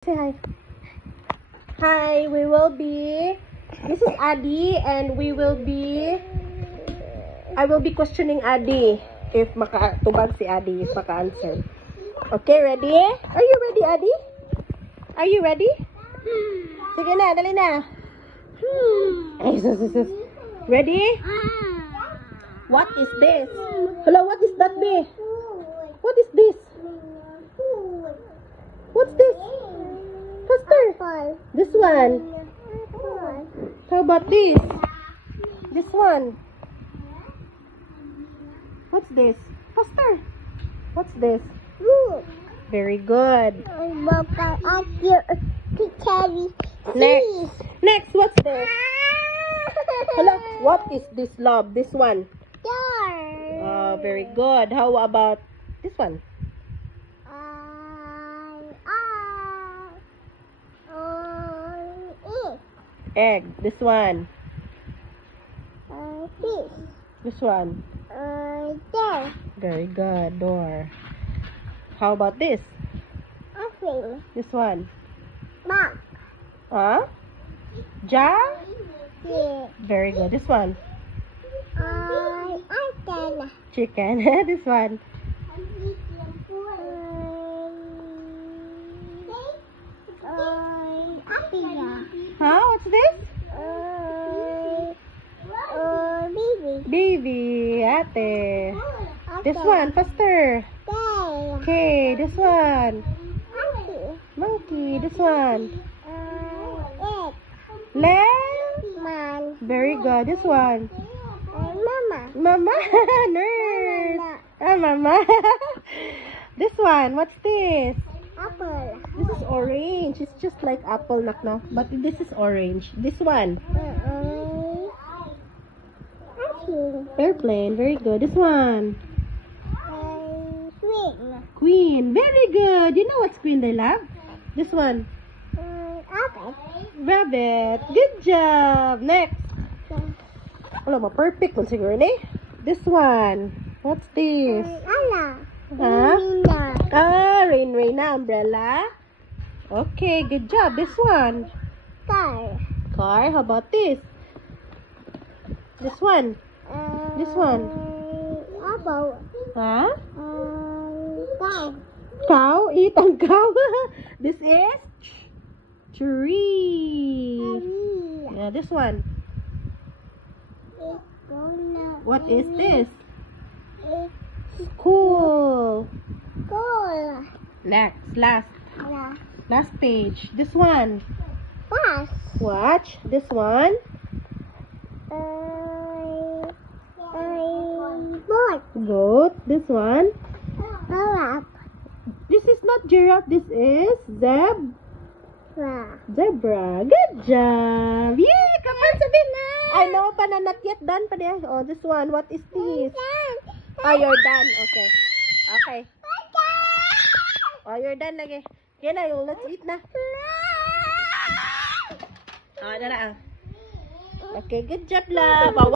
Say hi. Hi, this is Adi, and I will be questioning Adi if makatubag si Adi, if maka-answer. Okay, ready? Are you ready, Adi? Are you ready? Sige na, dali na. Ay, sus. Ready? What is this? Hello, what is that, be? What is this? What's this? Faster. This one. How about this? This one. What's this? Faster. What's this? Very good. Next, what's this? Hello, what is this, love? This one. Very good. How about this one? Egg. This one. This one. Very good. Door. How about this? This one. Jar? Very good. This one. Chicken. This one. What's this? Baby. Ate. This one. Faster. Okay. This one. Monkey. This one. Lamb. Very good. This one. Mama. Nurse. Mama. This one. What's this? Apple. This is orange. It's just like apple, nakna. But this is orange. This one. Airplane. Very good. This one. Queen. Very good. You know what's queen, they love? This one. Rabbit. Good job. Next. Wala, perfect kung siguro ni. This one. What's this? Rain na umbrella. Okay, good job. This one. Car. How about this? This one. This one. Cow. Eat ang cow. This is tree. Yeah, this one. What is this? School. Last page. This one. Watch. This one. Goat. This one. This is not giraffe. This is zebra. Good job. Yay! Kapan sabihin na. I know pa na not yet done pa niya. Oh, this one. What is this? Oh, you're done. Okay. Oh, you're done lagi. Yan na, let's eat na. Oh, na. Okay, good job, love.